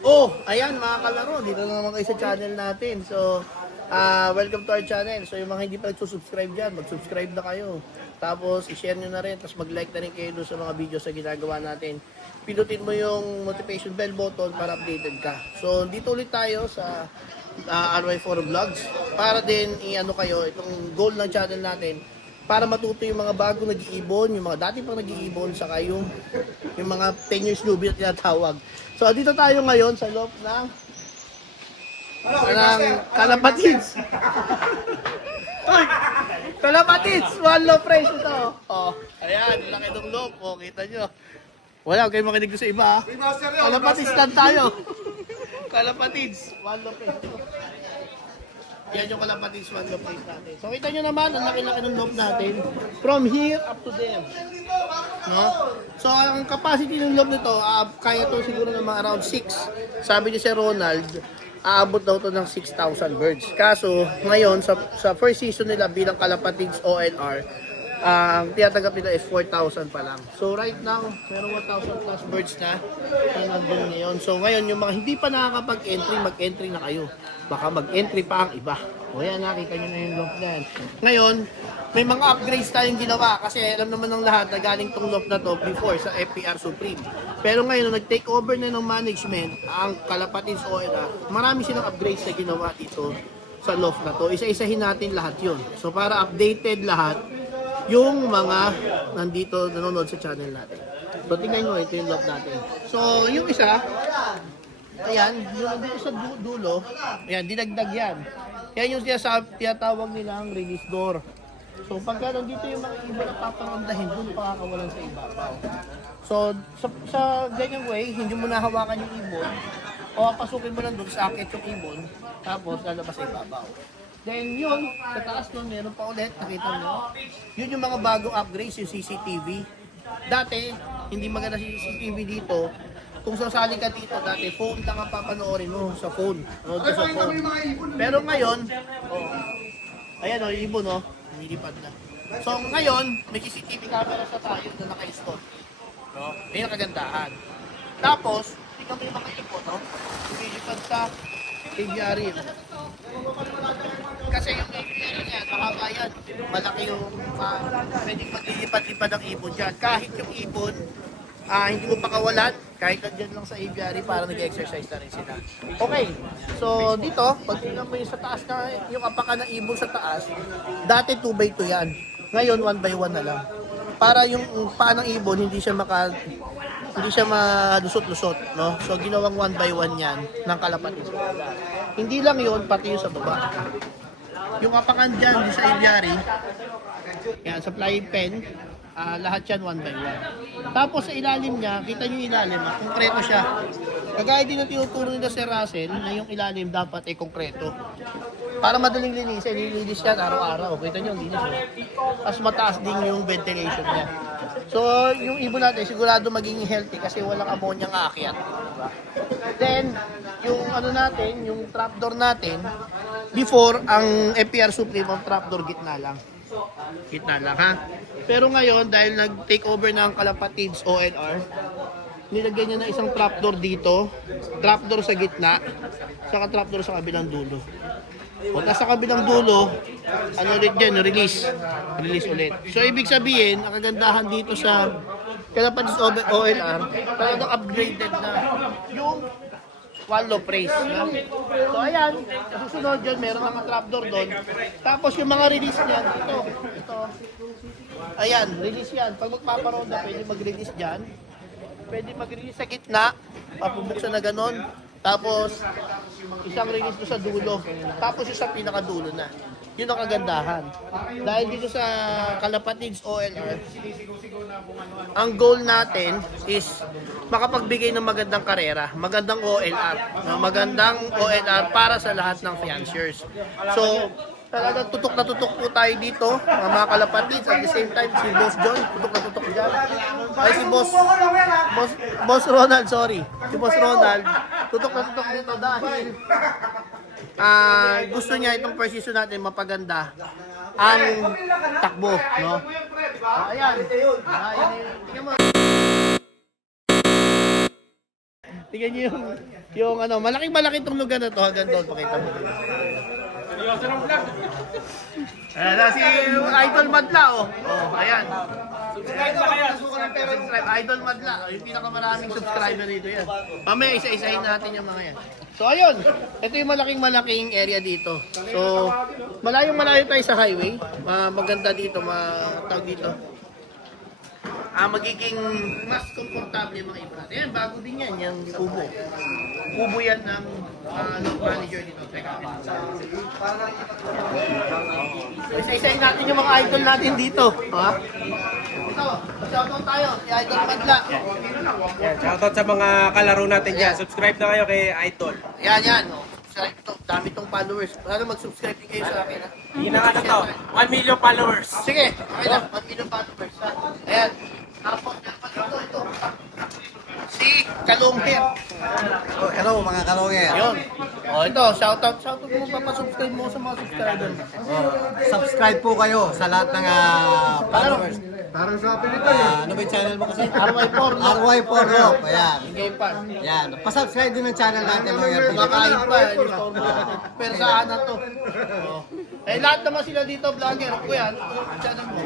Oh, ayan mga kalaro, dito na naman kayo sa channel natin. So, welcome to our channel. So, yung mga hindi pa nagsusubscribe dyan, mag-subscribe na kayo. Tapos, i-share nyo na rin, tapos mag-like na rin kayo doon sa mga videos na ginagawa natin. Pinutin mo yung notification bell button para updated ka. So, dito ulit tayo sa RY4 Vlogs para din i-ano kayo, itong goal ng channel natin para matuto yung mga bago nag-iibon, yung mga dati pang nag-iibon, saka yung mga 10 years newbie na tinatawag. So, dito tayo ngayon sa loob ng Kalapatids. Kalapatids! One low price ito. Oh, ayan, laki ng loob. Oh, kita nyo. Wala, huwag kayong makinig sa iba. Kalapatids lang tayo. Kalapatids, one low price. Yan yung Kalapatids, one low price natin. So, kita nyo naman, ang laki-laki ng loob natin. From here up to there. No? So, ang capacity ng loob nito, kaya to siguro ng mga around 6. Sabi ni Sir Ronald, aabot daw to ng 6,000 birds. Kaso, ngayon, sa first season nila bilang Kalapatids ONR, ang tinatanggap nila is 4,000 pa lang. So, right now, meron 1,000 plus birds na nandun ngayon. So, ngayon, yung mga hindi pa nakakapag-entry, mag-entry na kayo. Baka mag-entry pa ang iba. O yan, nakita nyo na yung loop na yan. Ngayon, may mga upgrades tayong ginawa kasi alam naman ng lahat na galing tong loop na to before sa FPR Supreme. Pero ngayon, nag-take over na ng management ang Kalapatids ONR. Marami silang upgrades na ginawa dito sa loop na to. Isa-isahin natin lahat yun. So, para updated lahat yung mga nandito nanonood sa channel natin. So, tingnan nyo, ito yung loop natin. So, yung isa, ayan, yung nandito sa dulo, ayan, dinagdag yan. Yan yung tinatawag nilang release door. So, pagka nandito yung mga iba na paparondahin, doon pakakawalan sa ibabaw. So, sa ganyang way, hindi mo nahawakan yung ibon, o pasukin mo lang doon sa akit yung ibon, tapos lalabas sa ibabaw. Then yun, sa taas nun, meron pa ulit, nakita nyo. Yun yung mga bagong upgrades, yung CCTV. Dati, hindi maganda si CCTV dito. Kung sasali ka dito, dati, phone lang ang papanoorin mo sa phone. Sa phone. Pero ngayon, ayan o, yung ibon o, nilipad na. So ngayon, may CCTV camera sa tayo na naka-install. No? May nakagandahan. Tapos, tingnan mo yung mga ibon, no? Lumilipad sa aviary. Kasi yung aviary niya, mahaba yan. Malaki yung pwedeng maglilipad-lipad ang ibon dyan. Kahit yung ibon, hindi mo pakawalan, kahit nandyan lang sa aviary para nag-exercise na rin sila. Okay, so dito, pag tingnan mo yung sa taas na, yung apakan ng ibon sa taas, dati 2x2 yan. Ngayon, 1x1 na lang. Para yung paa ng ibon, hindi siya malusot-lusot, no? So, ginawang 1x1 yan ng Kalapatids. Hindi lang yun, pati yung sa baba. Yung apakan dyan, di sa aviary, yan, sa flying pen, lahat yan 1x1. Tapos sa ilalim niya, kita nyo yung ilalim, konkreto siya. Kagaya din ang tinuturo nila si Russell na yung ilalim dapat ay konkreto. Para madaling linisin, nilinis yan araw-araw. Kita nyo, linis yun. Tapos mataas din yung ventilation niya. So, yung ibon natin, sigurado maging healthy kasi walang ammoniang aakyat. Then, yung ano natin, yung trapdoor natin, before, ang FPR Supreme, ang trapdoor gitna lang. Gitna lang, ha? Pero ngayon, dahil nag-take over ng Kalapatids ONR, nilagyan niya na isang trapdoor dito, trapdoor sa gitna, saka trapdoor sa kabilang dulo. O sa kabilang dulo, ano ulit dyan, release ulit. So, ibig sabihin, ang kagandahan dito sa Kalapatids ONR, talagang upgraded na yung wallow praise. No? So, ayan, susunod dyan, meron mga trapdoor doon. Tapos, yung mga release niyan, ito. Ayan, release yan. Pag magpaparonda, pwede mag-release dyan. Pwede mag-release sa gitna, papubuksan na ganon. Tapos, isang release doon sa dulo. Tapos, yung sa pinakadulo na. Yun ang kagandahan. Dahil dito sa Kalapatids ONR, ang goal natin is makapagbigay ng magandang karera, magandang ONR, magandang ONR para sa lahat ng fanciers. So, talagang tutok na tutok po tayo dito, mga Kalapatids. At the same time, si Boss John, tutok na tutok dyan. Ay, si Boss Ronald, sorry. Si Boss Ronald, tutok na tutok dito dahil gusto niya itong first season natin mapaganda ang takbo, no? Ayan. Tingnan mo. Tingnan niyo yung ano, malaking-malaki itong lugar na to. Hanggang doon, pakita mo. Ayan na si Idol Madla, oh. Oh, ayan. Subscribe na kayo. Subscribe. Idol Madla. Yung pinakamaraming subscriber dito yan. Mamaya isa-isahin natin yung mga yan. So ayun, ito yung malaking-malaking area dito. So, malayong-malayo tayo sa highway. Maganda dito, tawag dito. Magiging mas komportable yung mga iba. Ayan, bago din yan, yung kubo. Kubo yan ng manager dito. Teka. Isa-isahin natin yung mga idol natin dito. Ha? Ito, shoutout tayo, si Idol Madla. Yan, shoutout sa mga kalaro natin dyan. Subscribe na kayo kay Idol. Yan. Oh. Subscribe to. Dami tong followers. Para mag-subscribe din kayo sa akin. Ha? Hindi na to. 1 million followers. Sige, okay na. 1 million followers. Ha? Ayan. Tapos, yan pa dito, ito. Si Kalongher. Oh, hello mga kalongger. Yun. Oh, ito, shoutout mo, papasubscribe mo sa mga subscriber. Subscribe po kayo sa lahat ng followers. Parang sa pinito yun. Ano ba yung channel mo kasi? RY4, no? RY4 Rock. Ayan. Game pa. Ayan. Pasubscribe din ng channel natin, Lawyer. Kumakain pa, in-store mo. Pero saan na to? Oh. Eh, lahat naman sila dito, vlogger. Kuya, channel mo.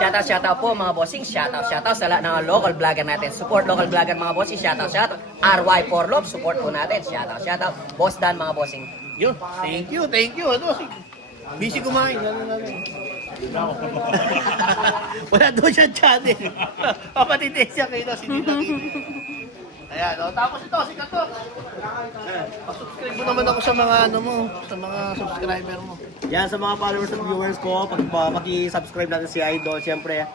Shoutout po mga bossing. Shoutout sa lahat ng local vlogger natin. Support local vlogger mga bossing. Shoutout. RY4 Love, support po natin. Shoutout. Boss Dan mga bossing. Yun, thank you. Ano, busy kumain. Wala doon siya channel. Papatitis siya kayo si Tita Kitty. Ayan, oh. Tapos ito, si Katok. Pasubscribe mo naman ako sa mga ano mo, sa mga subscriber mo. Yan sa mga followers at viewers ko, pag-subscribe natin si Idol, siyempre,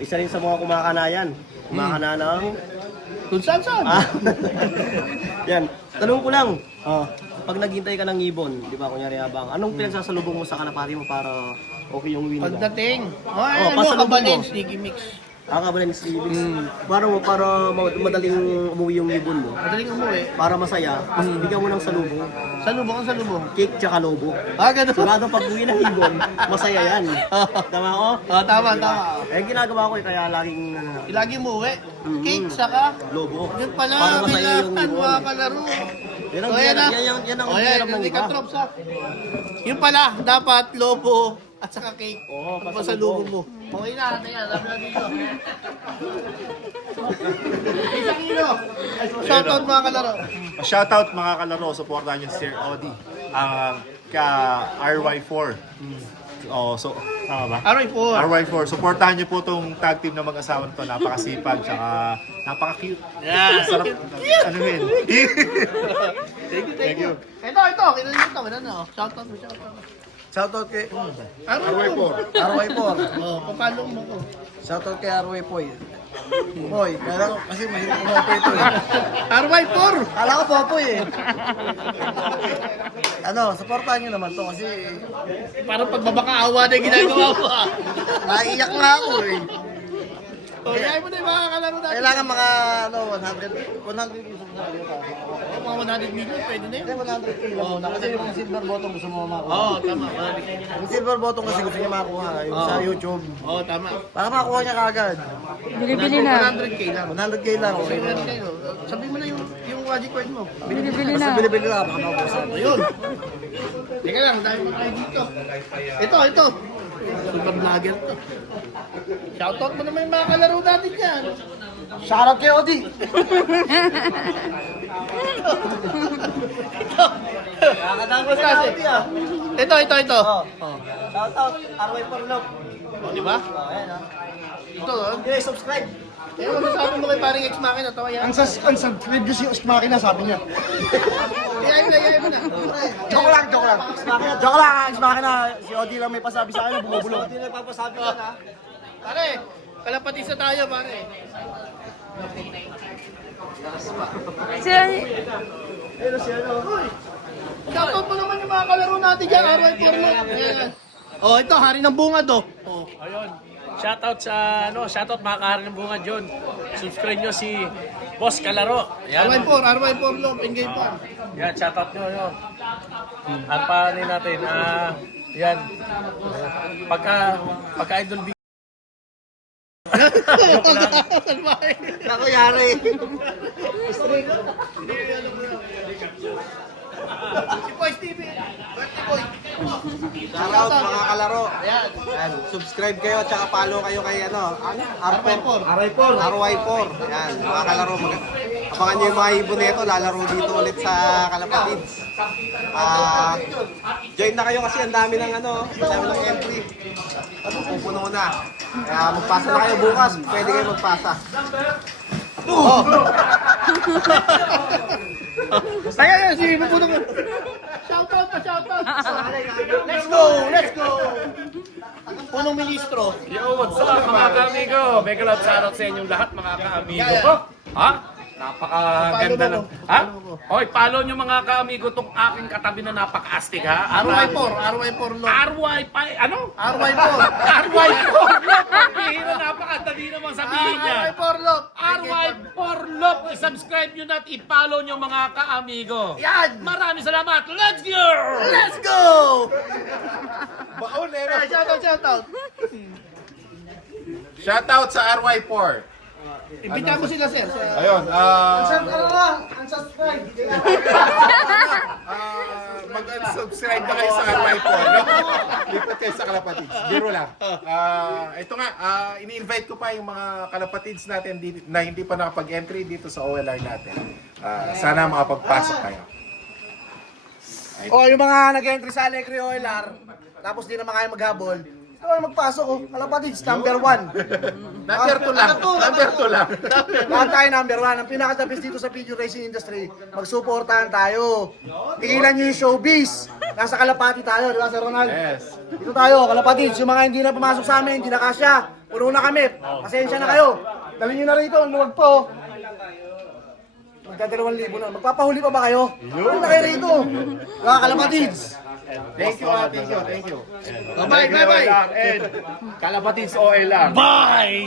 isa rin sa mga kumakanayan. Kumakana ng... Kung saan? Yan, tanong ko lang, pag naghintay ka ng ibon, di ba, kunyari abang, anong pinagsasalubong mo sa kalapati mo para okay yung win mo? Pagdating. pasalubong Kabalin, mo. sneaky mix. Kakabalan si Ibig. Para madaling umuwi yung ibon mo. Madaling umuwi. Para masaya, bigyan mo ng salubong. Salubong. Cake tsaka lobo. Ganun. Sigurado pag uwi ng ibon, masaya yan. Tama ko? Tama. Eh, ginagawa ko kaya laging Lagi umuwi. Cake, saka. lobo. Yun pala, Para masaya yung kailangan ibon. mga kalaro. Yan ang So, yan na. yan ang O yan, hirap ng hindi iba. ka trops ha. Yun pala, dapat lobo at saka cake. Oo, Pasalubong mo. Okay na, yan. Alam na dito. Isang kilo. Shoutout mga kalaro. Shoutout mga kalaro, supportahan niyo si Sir Odi. Ka RY4. Oh, so tama ba? Aroy po. RY4, supportahan niyo po tong tag team na mag-asawa to, napakasipag tsaka napaka-cute. Yeah. Sarap. Ano yun? Thank you. Ito. Kailan na. Shoutout mo. Shoutout kay RY4. RY4. Oh, papalo mo ko. Shoutout kay RY4. Boy, kala ko kasi mahirap kumopo ito eh. RY4. Kala ko Popoy eh. Supportahan nyo naman to kasi Parang pagbabakaawa na yung ginagawa mo ah. naiiyak nga ako eh. Kaya mo na yung mga kalaro natin. Kailangan mga 100 pesos na kayo pa. Mga 100 million, pwede na yun. Hindi, 100 kilo muna. Kasi yung silver button gusto mo makuha. Oo, tama. Yung silver button kasi gusto niya makuha. Yung sa YouTube. Oo, tama. Para makuha niya kagad. Bili-bili na. 100k lang. 100k lang. Sabi Okay. mo na kayo. Sabi mo na yung magic word mo. Bili-bili Basta na. bilibili lang. Baka maubusan. Ayun. Teka lang, dahil mo tayo dito. Ito. Super vlogger to. Shoutout mo naman yung mga kalaro natin yan. Shoutout kay Odi. Tapos kasi. Ito. Shoutout. Arway Parlok. O, di ba? Ayan ha. Ito, oh. Okay, subscribe. Eh, ano sabi mo kay paring ex machina? Tawa yan. Ang subscribe ko si Usmakina, sabi niya. Iyayin mo na. Joke lang. Joke lang, Ismakina. Si Odi lang may pasabi sa akin, bumubulong. Odi lang papasabi ka na. Pare, kalapatid sa tayo, pare. Shoutout mo naman yung mga kalaro natin dyan, RY Porno. Ayan. Oh, ito, hari ng bungad, oh. Oh. Ayun. Shoutout mga kahari ng bunga John. Subscribe nyo si Boss Kalaro. RY Porno, Pingay Farm. Yan, shoutout nyo. At paano natin, yan. Pagka idol Ako yari. Si Boys TV. Birthday boy. Shoutout mga kalaro. Ayan. Ayan, subscribe kayo tsaka follow kayo kay RY4. RY4. Ayan, mga kalaro. Abangan nyo yung mga ibon nito, lalaro dito ulit sa Kalapatids. Join na kayo kasi ang dami ng entry. Pupuno na. Kaya magpasa na kayo bukas, pwede kayo magpasa. Kaya si Puno ko. Shoutout pa, shoutout. Let's go, let's go. Punong ministro. Yo, what's up mga ka-amigo? Mega love shoutout sa inyong lahat mga ka-amigo ko. Ha? Napakaganda ng... Ha? Hoy, follow nyo mga ka-amigo tong aking katabi na napaka-astig ha. RY4 Lord. Ano? RY4. RY4 Lop! Pagpihira, napakadali naman sabihin niya. RY4 Lord. RY4 Lop! I-subscribe nyo na at i-follow nyo mga ka-amigo. Yan. Maraming salamat. Let's go! Let's go. Baon eh. Shoutout. Shoutout sa RY4. Imbita mo sila, sir. Ayun, Unsubscribe! mag-subscribe na kayo sa RY4, no? Lipat kayo sa Kalapatids. Biro lang. Ito nga, ini-invite ko pa yung mga Kalapatids natin na hindi pa nakapag-entry dito sa OLR natin. Sana makapagpasok kayo. O, yung mga nag-entry sa Alegre OLR, tapos di naman kayo maghabol, magpasok oh. Kalapatids, number 1. Number 2 lang. Number 2 lang. Lahat tayo number 1. Ang pinaka-the-best dito sa video racing industry, magsuportahan tayo. Tigilan nyo yung showbiz. Nasa Kalapati tayo, di ba Sir Ronald? Yes. Dito tayo, Kalapatids. Yung mga hindi na pumasok sa amin, hindi na kasya. Puno na kami. Pasensya na kayo. Dalhin nyo na rito, ang luwag po. Magda-2,000 na. Magpapahuli pa ba kayo? Ano na kayo rito? Mga Kalapatids. Thank you, thank you. Bye. And Kalapatids OLR. Bye!